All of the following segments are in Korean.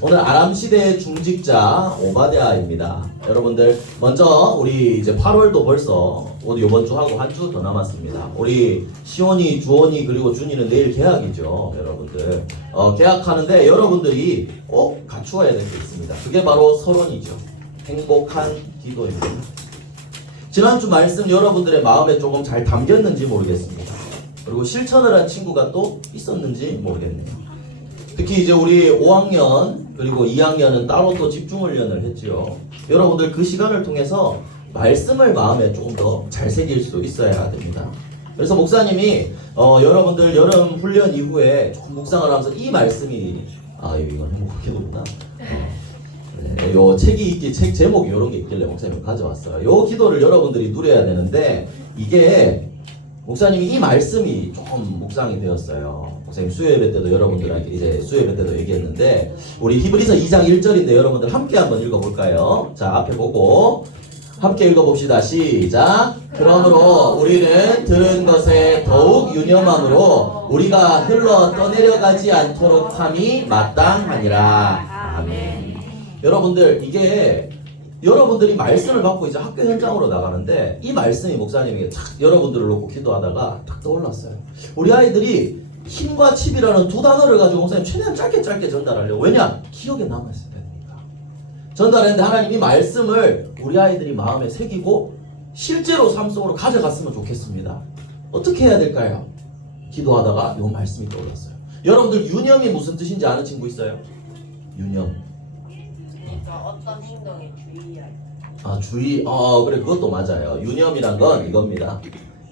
오늘 아람 시대의 중직자 오바댜입니다. 여러분들 먼저 우리 이제 8월도 벌써 오늘 이번 주 하고 한 주 더 남았습니다. 우리 시온이, 주온이 그리고 준이는 내일 개학이죠. 여러분들 개학하는데 여러분들이 꼭 갖추어야 될 게 있습니다. 그게 바로 서론이죠. 행복한 기도입니다. 지난주 말씀 여러분들의 마음에 조금 잘 담겼는지 모르겠습니다. 그리고 실천을 한 친구가 또 있었는지 모르겠네요. 특히 이제 우리 5학년 그리고 2학년은 따로 또 집중훈련을 했죠. 여러분들 그 시간을 통해서 말씀을 마음에 조금 더 잘 새길 수 있어야 됩니다. 그래서 목사님이 여러분들 여름 훈련 이후에 조금 묵상을 하면서 이 말씀이 이건 행복한 기도구나. 네, 요 책이 있기 책 제목이 이런 게 있길래 목사님이 가져왔어요. 요 기도를 여러분들이 누려야 되는데 이게 목사님이 이 말씀이 조금 묵상이 되었어요. 목사님 수요예배 때도 여러분들한테 이제 수요예배 때도 얘기했는데 우리 히브리서 2장 1절인데 여러분들 함께 한번 읽어볼까요? 자, 앞에 보고 함께 읽어봅시다. 시작. 그러므로 우리는 들은 것에 더욱 유념함으로 우리가 흘러 떠내려가지 않도록 함이 마땅하니라. 아멘. 여러분들 이게 여러분들이 말씀을 받고 이제 학교 현장으로 나가는데 이 말씀이 목사님이 탁 여러분들을 놓고 기도하다가 딱 떠올랐어요. 우리 아이들이 힘과 칩이라는 두 단어를 가지고 목사님 최대한 짧게 전달하려고. 왜냐? 기억에 남아있어야 되니까. 전달했는데 하나님 이 말씀을 우리 아이들이 마음에 새기고 실제로 삶 속으로 가져갔으면 좋겠습니다. 어떻게 해야 될까요? 기도하다가 이 말씀이 떠올랐어요. 여러분들 유념이 무슨 뜻인지 아는 친구 있어요? 유념. 어떤 행동에 주의할 주의. 그래, 그것도 맞아요. 유념이란 건 이겁니다.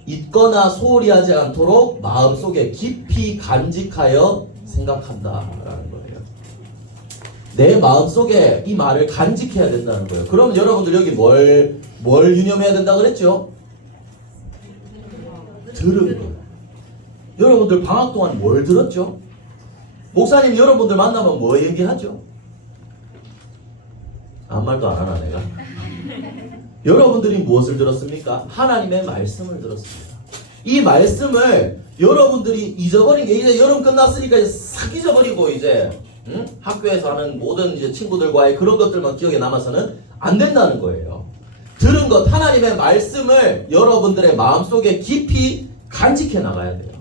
잊거나 소홀히 하지 않도록 마음속에 깊이 간직하여 생각한다라는 거예요. 내 마음속에 이 말을 간직해야 된다는 거예요. 그럼 여러분들 여기 뭘 유념해야 된다 그랬죠? 들은 거. 여러분들 방학 동안 뭘 들었죠? 목사님 여러분들 만나면 뭐 얘기하죠? 아무 말도 안 하나 내가? 여러분들이 무엇을 들었습니까? 하나님의 말씀을 들었습니다. 이 말씀을 여러분들이 잊어버린 게 이제 여름 끝났으니까 이제 싹 잊어버리고 이제 학교에서 하는 모든 이제 친구들과의 그런 것들만 기억에 남아서는 안 된다는 거예요. 들은 것 하나님의 말씀을 여러분들의 마음속에 깊이 간직해 나가야 돼요.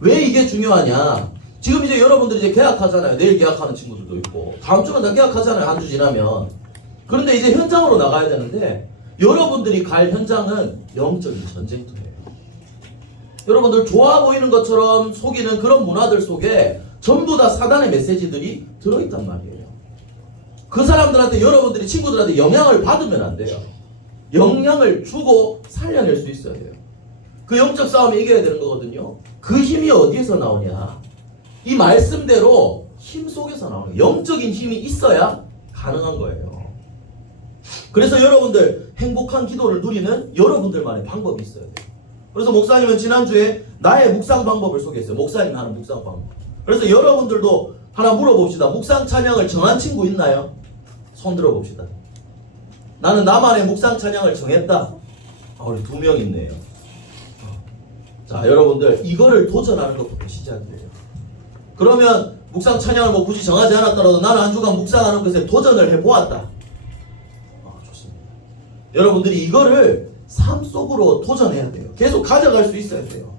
왜 이게 중요하냐? 지금 이제 여러분들이 이제 계약하잖아요. 내일 계약하는 친구들도 있고 다음 주면 다 계약하잖아요. 한 주 지나면. 그런데 이제 현장으로 나가야 되는데 여러분들이 갈 현장은 영적인 전쟁터예요. 여러분들 좋아 보이는 것처럼 속이는 그런 문화들 속에 전부 다 사단의 메시지들이 들어있단 말이에요. 그 사람들한테 여러분들이 친구들한테 영향을 받으면 안 돼요. 영향을 주고 살려낼 수 있어야 돼요. 그 영적 싸움에 이겨야 되는 거거든요. 그 힘이 어디에서 나오냐? 이 말씀대로 힘 속에서 나오는 영적인 힘이 있어야 가능한 거예요. 그래서 여러분들 행복한 기도를 누리는 여러분들만의 방법이 있어야 돼요. 그래서 목사님은 지난주에 나의 묵상 방법을 소개했어요. 목사님이 하는 묵상 방법. 그래서 여러분들도 하나 물어봅시다. 묵상 찬양을 정한 친구 있나요? 손 들어봅시다. 나는 나만의 묵상 찬양을 정했다. 우리 2명 있네요. 자, 여러분들 이거를 도전하는 것부터 시작이에요. 그러면 묵상 찬양을 뭐 굳이 정하지 않았더라도 나는 한 주간 묵상하는 것에 도전을 해보았다. 좋습니다. 여러분들이 이거를 삶 속으로 도전해야 돼요. 계속 가져갈 수 있어야 돼요.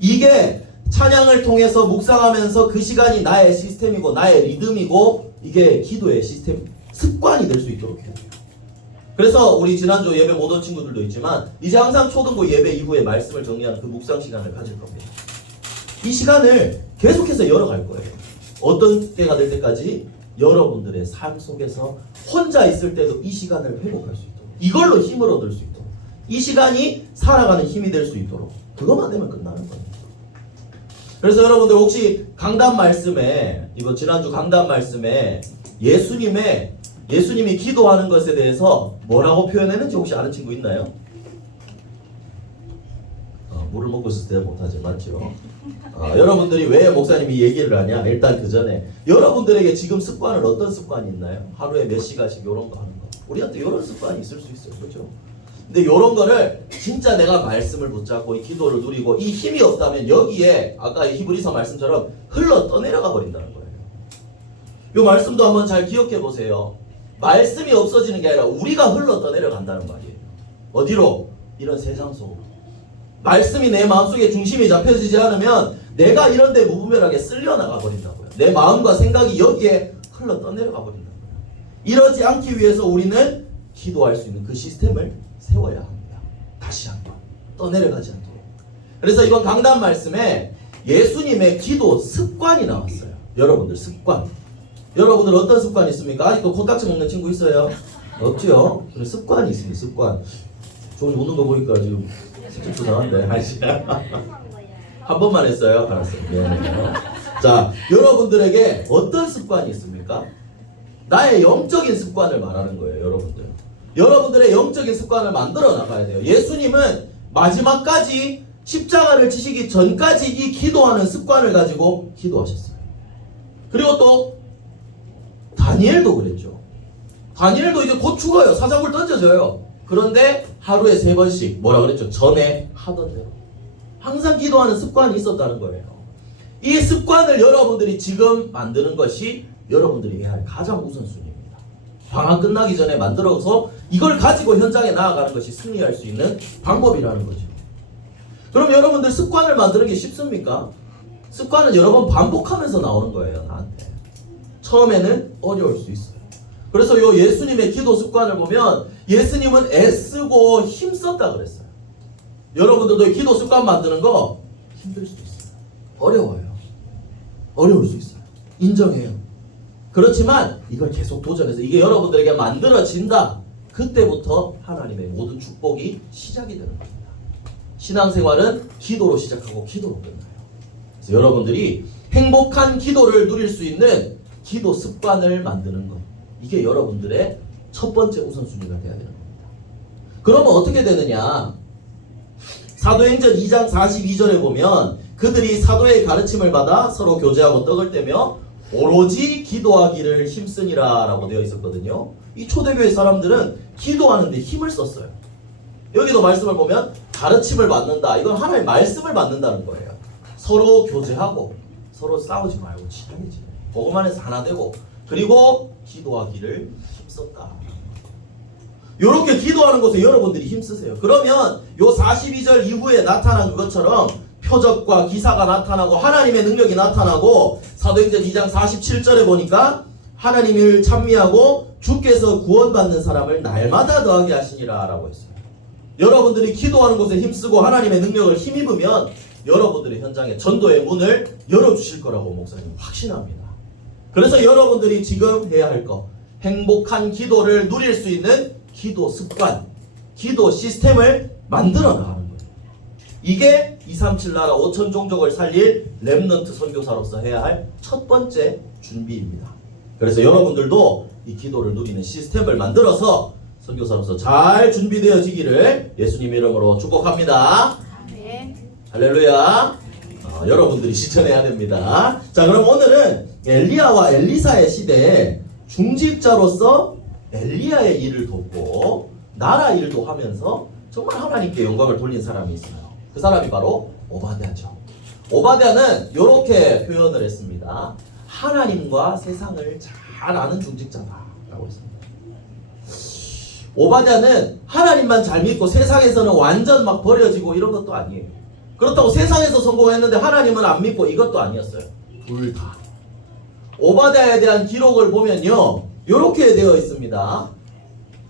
이게 찬양을 통해서 묵상하면서 그 시간이 나의 시스템이고 나의 리듬이고 이게 기도의 시스템, 습관이 될 수 있도록 해야 돼요. 그래서 우리 지난주 예배 못 온 친구들도 있지만 이제 항상 초등부 예배 이후에 말씀을 정리하는 그 묵상 시간을 가질 겁니다. 이 시간을 계속해서 열어갈 거예요. 어떤 때가 될 때까지 여러분들의 삶 속에서 혼자 있을 때도 이 시간을 회복할 수 있도록, 이걸로 힘을 얻을 수 있도록, 이 시간이 살아가는 힘이 될 수 있도록, 그것만 되면 끝나는 거예요. 그래서 여러분들 혹시 강단 말씀에, 이번 지난주 강단 말씀에 예수님이 기도하는 것에 대해서 뭐라고 표현했는지 혹시 아는 친구 있나요? 물을 먹고 있을 때 못하지, 맞죠? 여러분들이 왜 목사님이 얘기를 하냐? 일단 그 전에 여러분들에게 지금 습관은 어떤 습관이 있나요? 하루에 몇 시간씩 이런 거 하는 거. 우리한테 이런 습관이 있을 수 있어요, 그렇죠? 근데 이런 거를 진짜 내가 말씀을 붙잡고 이 기도를 누리고 이 힘이 없다면 여기에 아까 히브리서 말씀처럼 흘러 떠내려가 버린다는 거예요. 요 말씀도 한번 잘 기억해 보세요. 말씀이 없어지는 게 아니라 우리가 흘러 떠내려간다는 말이에요. 어디로? 이런 세상 속으로. 말씀이 내 마음속에 중심이 잡혀지지 않으면 내가 이런 데 무분별하게 쓸려나가 버린다고요. 내 마음과 생각이 여기에 흘러 떠내려가 버린다고요. 이러지 않기 위해서 우리는 기도할 수 있는 그 시스템을 세워야 합니다. 다시 한번 떠내려가지 않도록. 그래서 이번 강단 말씀에 예수님의 기도 습관이 나왔어요. 여러분들 습관. 여러분들 어떤 습관이 있습니까? 아직도 코딱지 먹는 친구 있어요? 없죠? 습관이 있습니다. 습관. 저기 웃는 거 보니까 지금 살짝 수상한데. 한 번만 했어요. 알았어요. 미안해요. 자, 여러분들에게 어떤 습관이 있습니까? 나의 영적인 습관을 말하는 거예요. 여러분들. 여러분들의 영적인 습관을 만들어 나가야 돼요. 예수님은 마지막까지 십자가를 지시기 전까지 이 기도하는 습관을 가지고 기도하셨어요. 그리고 또 다니엘도 그랬죠. 다니엘도 이제 곧 죽어요. 사자굴 던져져요. 그런데 하루에 3번씩 뭐라 그랬죠? 전에 하던 대로. 항상 기도하는 습관이 있었다는 거예요. 이 습관을 여러분들이 지금 만드는 것이 여러분들이 해야 할 가장 우선순위입니다. 방학 끝나기 전에 만들어서 이걸 가지고 현장에 나아가는 것이 승리할 수 있는 방법이라는 거죠. 그럼 여러분들 습관을 만드는 게 쉽습니까? 습관은 여러 번 반복하면서 나오는 거예요. 나한테. 처음에는 어려울 수 있어요. 그래서 요 예수님의 기도 습관을 보면 예수님은 애쓰고 힘썼다 그랬어요. 여러분들도 기도 습관 만드는 거 힘들 수도 있어요. 어려워요. 어려울 수 있어요. 인정해요. 그렇지만 이걸 계속 도전해서 이게 여러분들에게 만들어진다. 그때부터 하나님의 모든 축복이 시작이 되는 겁니다. 신앙생활은 기도로 시작하고 기도로 끝나요. 그래서 여러분들이 행복한 기도를 누릴 수 있는 기도 습관을 만드는 것. 이게 여러분들의 첫 번째 우선순위가 돼야 되는 겁니다. 그러면 어떻게 되느냐? 사도행전 2장 42절에 보면 그들이 사도의 가르침을 받아 서로 교제하고 떡을 떼며 오로지 기도하기를 힘쓰니라 라고 되어 있었거든요. 이 초대교회 사람들은 기도하는데 힘을 썼어요. 여기도 말씀을 보면 가르침을 받는다. 이건 하나님의 말씀을 받는다는 거예요. 서로 교제하고 서로 싸우지 말고 친하게 지내. 복음 안에서 하나 되고 그리고 기도하기를 힘썼다. 이렇게 기도하는 것에 여러분들이 힘쓰세요. 그러면 요 42절 이후에 나타난 그것처럼 표적과 기사가 나타나고 하나님의 능력이 나타나고 사도행전 2장 47절에 보니까 하나님을 찬미하고 주께서 구원받는 사람을 날마다 더하게 하시니라 라고 했어요. 여러분들이 기도하는 곳에 힘쓰고 하나님의 능력을 힘입으면 여러분들의 현장에 전도의 문을 열어주실 거라고 목사님 확신합니다. 그래서 여러분들이 지금 해야 할 거, 행복한 기도를 누릴 수 있는 기도 습관, 기도 시스템을 만들어 나가는 거예요. 이게 237 나라 5천 종족을 살릴 렘넌트 선교사로서 해야 할 첫 번째 준비입니다. 그래서 여러분들도 이 기도를 누리는 시스템을 만들어서 선교사로서 잘 준비되어지기를 예수님 이름으로 축복합니다. 네. 할렐루야. 여러분들이 실천해야 됩니다. 자, 그럼 오늘은 엘리야와 엘리사의 시대에 중직자로서 엘리야의 일을 돕고 나라 일도 하면서 정말 하나님께 영광을 돌린 사람이 있어요. 그 사람이 바로 오바댜죠. 오바댜는 이렇게 표현을 했습니다. 하나님과 세상을 잘 아는 중직자다라고 했습니다. 오바댜는 하나님만 잘 믿고 세상에서는 완전 막 버려지고 이런 것도 아니에요. 그렇다고 세상에서 성공했는데 하나님은 안 믿고 이것도 아니었어요. 둘 다. 오바댜에 대한 기록을 보면요, 이렇게 되어 있습니다.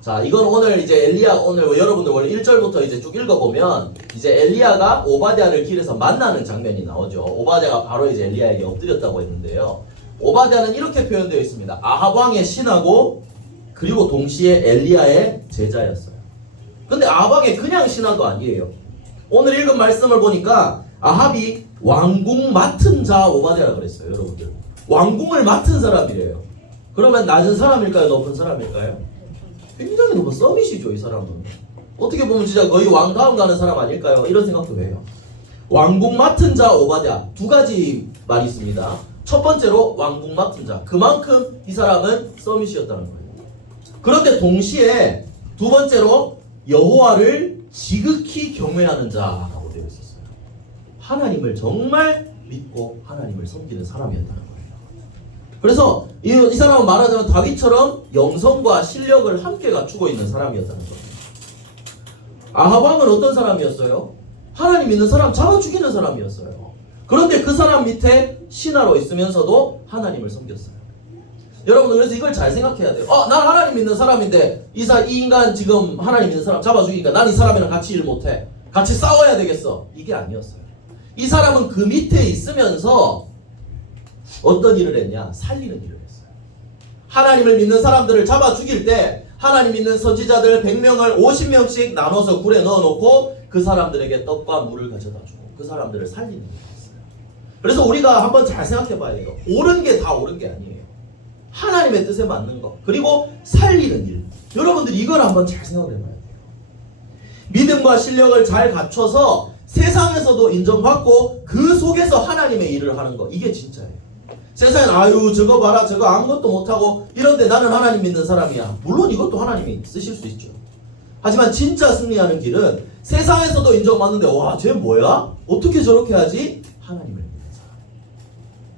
자, 이건 오늘 이제 엘리야, 오늘 여러분들 원래 1절부터 이제 쭉 읽어보면 이제 엘리야가 오바댜를 길에서 만나는 장면이 나오죠. 오바댜가 바로 이제 엘리야에게 엎드렸다고 했는데요. 오바댜는 이렇게 표현되어 있습니다. 아합 왕의 신하고 그리고 동시에 엘리야의 제자였어요. 근데 아합 왕의 그냥 신하도 아니에요. 오늘 읽은 말씀을 보니까 아합이 왕궁 맡은 자 오바댜라 그랬어요. 여러분들, 왕궁을 맡은 사람이래요. 그러면 낮은 사람일까요? 높은 사람일까요? 굉장히 높은 서밋이죠. 이 사람은 어떻게 보면 진짜 거의 왕 다음 가는 사람 아닐까요? 이런 생각도 해요. 왕궁 맡은 자 오바댜, 두 가지 말이 있습니다. 첫 번째로 왕궁 맡은 자, 그만큼 이 사람은 서밋이었다는 거예요. 그런데 동시에 두 번째로 여호와를 지극히 경외하는 자라고 되어 있었어요. 하나님을 정말 믿고 하나님을 섬기는 사람이었다는 거예요. 그래서 이 사람은 말하자면 다윗처럼 영성과 실력을 함께 갖추고 있는 사람이었다는 겁니다. 아합 왕은 어떤 사람이었어요? 하나님 믿는 사람 잡아 죽이는 사람이었어요. 그런데 그 사람 밑에 신하로 있으면서도 하나님을 섬겼어요. 여러분 그래서 이걸 잘 생각해야 돼요. 난 하나님 믿는 사람인데 이 인간 지금 하나님 믿는 사람 잡아 죽이니까 난 이 사람이랑 같이 일 못해. 같이 싸워야 되겠어. 이게 아니었어요. 이 사람은 그 밑에 있으면서 어떤 일을 했냐? 살리는 일을 했어요. 하나님을 믿는 사람들을 잡아 죽일 때 하나님 믿는 선지자들 100명을 50명씩 나눠서 굴에 넣어놓고 그 사람들에게 떡과 물을 가져다 주고 그 사람들을 살리는 일을 했어요. 그래서 우리가 한번 잘 생각해 봐야 돼요. 옳은 게 다 옳은 게 아니에요. 하나님의 뜻에 맞는 것 그리고 살리는 일. 여러분들이 이걸 한번 잘 생각해 봐야 돼요. 믿음과 실력을 잘 갖춰서 세상에서도 인정받고 그 속에서 하나님의 일을 하는 거 이게 진짜예요. 세상엔 아유 저거 봐라 저거 아무것도 못하고 이런데 나는 하나님 믿는 사람이야. 물론 이것도 하나님이 쓰실 수 있죠. 하지만 진짜 승리하는 길은 세상에서도 인정받는데 와 쟤 뭐야? 어떻게 저렇게 하지? 하나님을 믿는 사람.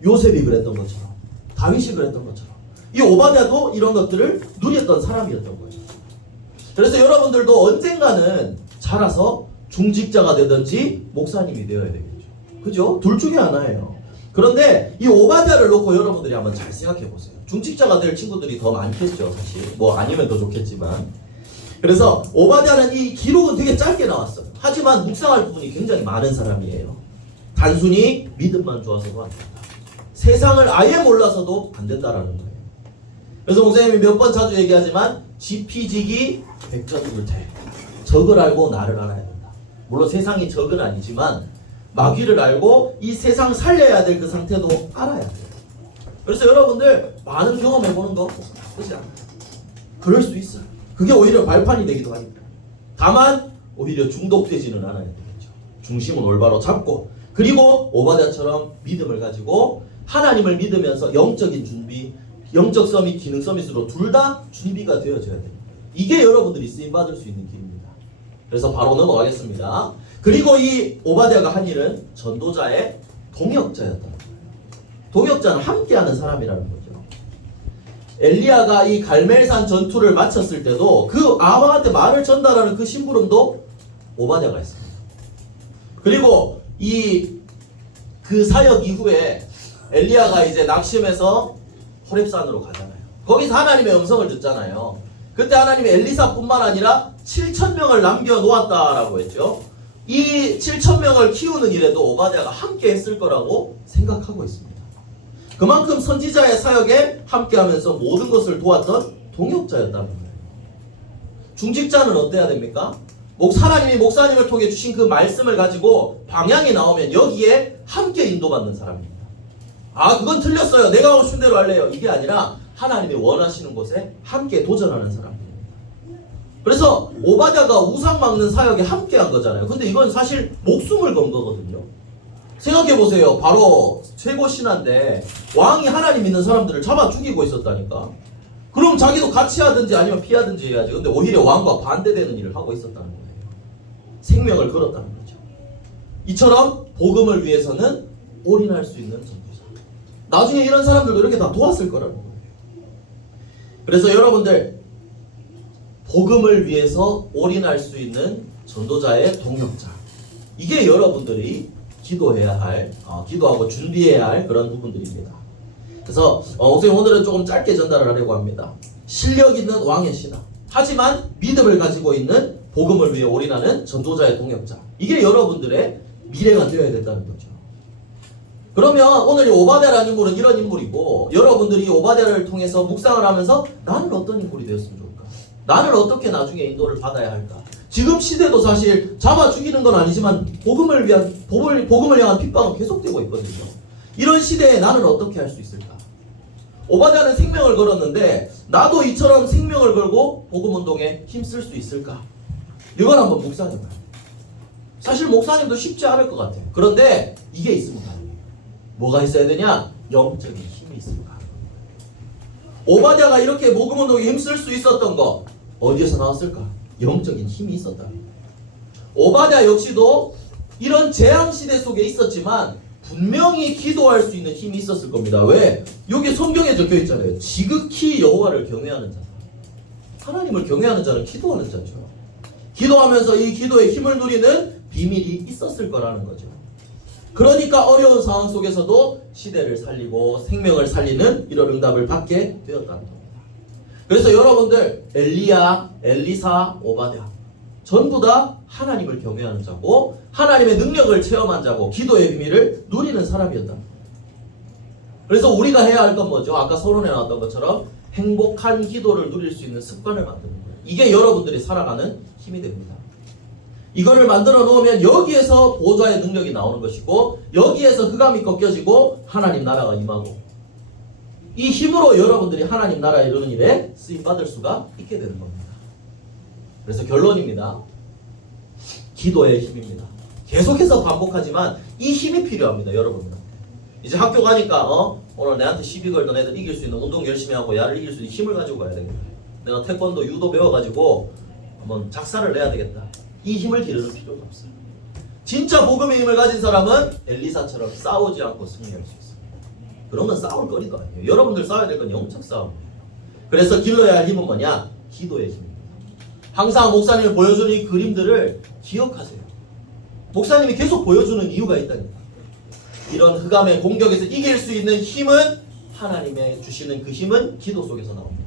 요셉이 그랬던 것처럼 다윗이 그랬던 것처럼 이 오바댜도 이런 것들을 누렸던 사람이었던 거죠. 그래서 여러분들도 언젠가는 자라서 중직자가 되든지 목사님이 되어야 되겠죠. 그죠? 둘 중에 하나예요. 그런데 이 오바댜를 놓고 여러분들이 한번 잘 생각해 보세요. 중직자가 될 친구들이 더 많겠죠. 사실 뭐 아니면 더 좋겠지만. 그래서 오바댜는 이 기록은 되게 짧게 나왔어요. 하지만 묵상할 부분이 굉장히 많은 사람이에요. 단순히 믿음만 좋아서도 안 된다. 세상을 아예 몰라서도 안 된다라는 거예요. 그래서 목사님이 몇 번 자주 얘기하지만 지피지기 백전불태. 적을 알고 나를 알아야 된다. 물론 세상이 적은 아니지만 마귀를 알고 이 세상 살려야 될 그 상태도 알아야 돼요. 그래서 여러분들 많은 경험해보는 거 나쁘지 않아요. 그럴 수 있어요. 그게 오히려 발판이 되기도 하니까. 다만 오히려 중독되지는 않아야 되겠죠. 중심은 올바로 잡고 그리고 오바댜처럼 믿음을 가지고 하나님을 믿으면서 영적인 준비, 영적 서밋, 기능 서밋으로 둘 다 준비가 되어져야 됩니다. 이게 여러분들이 쓰임받을 수 있는 길입니다. 그래서 바로 넘어가겠습니다. 그리고 이 오바댜가 한 일은 전도자의 동역자였다는 거예요. 동역자는 함께하는 사람이라는 거죠. 엘리야가 이 갈멜산 전투를 마쳤을 때도 그 아합한테 말을 전달하는 그 심부름도 오바댜가 했습니다. 그리고 그 사역 이후에 엘리야가 이제 낙심해서 호렙산으로 가잖아요. 거기서 하나님의 음성을 듣잖아요. 그때 하나님이 엘리사뿐만 아니라 7,000명을 남겨놓았다라고 했죠. 이 7,000명을 키우는 일에도 오바댜가 함께 했을 거라고 생각하고 있습니다. 그만큼 선지자의 사역에 함께하면서 모든 것을 도왔던 동역자였다는 거예요. 중직자는 어때야 됩니까? 하나님이 목사님을 통해 주신 그 말씀을 가지고 방향이 나오면 여기에 함께 인도받는 사람입니다. 그건 틀렸어요. 내가 하고 싶은 대로 할래요. 이게 아니라 하나님이 원하시는 곳에 함께 도전하는 사람입니다. 그래서 오바댜가 우상 막는 사역에 함께한 거잖아요. 근데 이건 사실 목숨을 건 거거든요. 생각해보세요. 바로 최고 신하인데 왕이 하나님 믿는 사람들을 잡아 죽이고 있었다니까. 그럼 자기도 같이 하든지 아니면 피하든지 해야지. 근데 오히려 왕과 반대되는 일을 하고 있었다는 거예요. 생명을 걸었다는 거죠. 이처럼 복음을 위해서는 올인할 수 있는 전도자. 나중에 이런 사람들도 이렇게 다 도왔을 거라는 거예요. 그래서 여러분들 복음을 위해서 올인할 수 있는 전도자의 동역자. 이게 여러분들이 기도해야 할, 기도하고 준비해야 할 그런 부분들입니다. 그래서 목사님 오늘은 조금 짧게 전달을 하려고 합니다. 실력 있는 왕의 신하. 하지만 믿음을 가지고 있는 복음을 위해 올인하는 전도자의 동역자. 이게 여러분들의 미래가 되어야 된다는 거죠. 그러면 오늘 이 오바댜라는 인물은 이런 인물이고 여러분들이 오바댜를 통해서 묵상을 하면서 나는 어떤 인물이 되었으면 좋을까? 나는 어떻게 나중에 인도를 받아야 할까? 지금 시대도 사실 잡아 죽이는 건 아니지만 복음을 향한 핍박은 계속되고 있거든요. 이런 시대에 나는 어떻게 할 수 있을까? 오바댜는 생명을 걸었는데 나도 이처럼 생명을 걸고 복음운동에 힘쓸 수 있을까? 이걸 한번 묵상해봐요. 사실 목사님도 쉽지 않을 것 같아요. 그런데 이게 있으면 가능해요. 뭐가 있어야 되냐? 영적인 힘이 있으면 가능해요. 오바댜가 이렇게 복음운동에 힘쓸 수 있었던 거 어디에서 나왔을까? 영적인 힘이 있었다. 오바댜 역시도 이런 재앙시대 속에 있었지만 분명히 기도할 수 있는 힘이 있었을 겁니다. 왜? 여기 성경에 적혀 있잖아요. 지극히 여호와를 경외하는 자. 하나님을 경외하는 자는 기도하는 자죠. 기도하면서 이 기도의 힘을 누리는 비밀이 있었을 거라는 거죠. 그러니까 어려운 상황 속에서도 시대를 살리고 생명을 살리는 이런 응답을 받게 되었다는 겁니다. 그래서 여러분들 엘리야, 엘리사, 오바댜 전부 다 하나님을 경외하는 자고 하나님의 능력을 체험한 자고 기도의 비밀을 누리는 사람이었다. 그래서 우리가 해야 할 건 뭐죠? 아까 서론에 나왔던 것처럼 행복한 기도를 누릴 수 있는 습관을 만드는 거예요. 이게 여러분들이 살아가는 힘이 됩니다. 이거를 만들어 놓으면 여기에서 보좌의 능력이 나오는 것이고 여기에서 흑암이 꺾여지고 하나님 나라가 임하고 이 힘으로 여러분들이 하나님 나라에 이르는 일에 쓰임받을 수가 있게 되는 겁니다. 그래서 결론입니다. 기도의 힘입니다. 계속해서 반복하지만 이 힘이 필요합니다. 여러분들. 이제 학교 가니까 오늘 내한테 시비 걸던 애들 이길 수 있는 운동 열심히 하고 야를 이길 수 있는 힘을 가지고 가야 되겠다. 내가 태권도 유도 배워가지고 한번 작사를 내야 되겠다. 이 힘을 기르는 필요가 없어요. 진짜 복음의 힘을 가진 사람은 엘리사처럼 싸우지 않고 승리할 수 있어요. 그러면 싸울 거리도 아니에요. 여러분들 싸워야 될 건 영적 싸움이에요. 그래서 길러야 할 힘은 뭐냐? 기도의 힘입니다. 항상 목사님이 보여주는 이 그림들을 기억하세요. 목사님이 계속 보여주는 이유가 있다니까. 이런 흑암의 공격에서 이길 수 있는 힘은 하나님의 주시는 그 힘은 기도 속에서 나옵니다.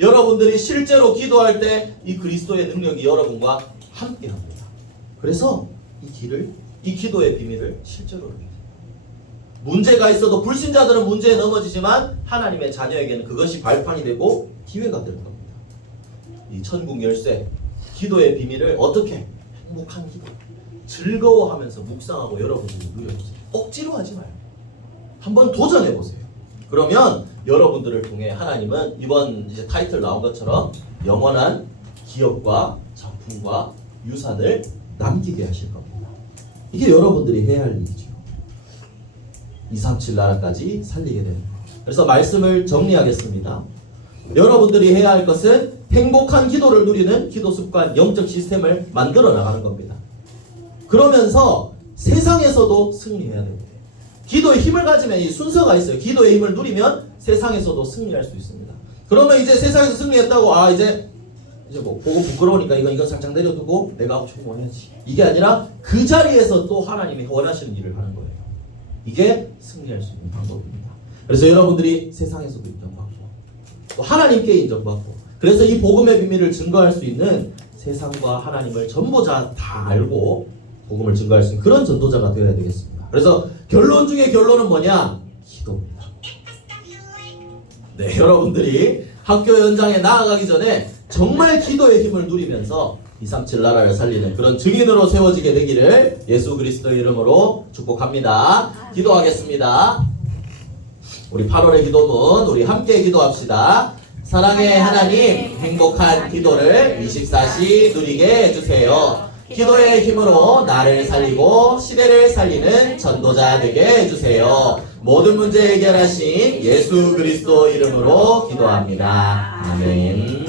여러분들이 실제로 기도할 때 이 그리스도의 능력이 여러분과 함께 합니다. 그래서 이 기도의 비밀을 실제로 누립니다. 문제가 있어도 불신자들은 문제에 넘어지지만 하나님의 자녀에게는 그것이 발판이 되고 기회가 되는 겁니다. 이 천국 열쇠, 기도의 비밀을 어떻게 행복한 기도, 즐거워하면서 묵상하고 여러분들이 누려보세요. 억지로 하지 말고 한번 도전해보세요. 그러면 여러분들을 통해 하나님은 이번 이제 타이틀 나온 것처럼 영원한 기업과 작품과 유산을 남기게 하실 겁니다. 이게 여러분들이 해야 할 일이죠. 237 나라까지 살리게 되는 거예요. 그래서 말씀을 정리하겠습니다. 여러분들이 해야 할 것은 행복한 기도를 누리는 기도 습관, 영적 시스템을 만들어 나가는 겁니다. 그러면서 세상에서도 승리해야 됩니다. 기도의 힘을 가지면 이 순서가 있어요. 기도의 힘을 누리면 세상에서도 승리할 수 있습니다. 그러면 이제 세상에서 승리했다고 이제 뭐 보고 부끄러우니까 이건 살짝 내려두고 내가 하고 싶은 거 해야지. 이게 아니라 그 자리에서 또 하나님이 원하시는 일을 하는 거예요. 이게 승리할 수 있는 방법입니다. 그래서 여러분들이 세상에서도 인정받고 또 하나님께 인정받고 그래서 이 복음의 비밀을 증거할 수 있는 세상과 하나님을 전부 다 알고 복음을 증거할 수 있는 그런 전도자가 되어야 되겠습니다. 그래서 결론 중에 결론은 뭐냐? 기도입니다. 네, 여러분들이 학교 현장에 나아가기 전에 정말 기도의 힘을 누리면서 237 나라를 살리는 그런 증인으로 세워지게 되기를 예수 그리스도의 이름으로 축복합니다. 기도하겠습니다. 우리 8월의 기도문 우리 함께 기도합시다. 사랑의 하나님, 행복한 기도를 24시 누리게 해주세요. 기도의 힘으로 나를 살리고 시대를 살리는 전도자 되게 해주세요. 모든 문제 해결하신 예수 그리스도 이름으로 기도합니다. 아멘.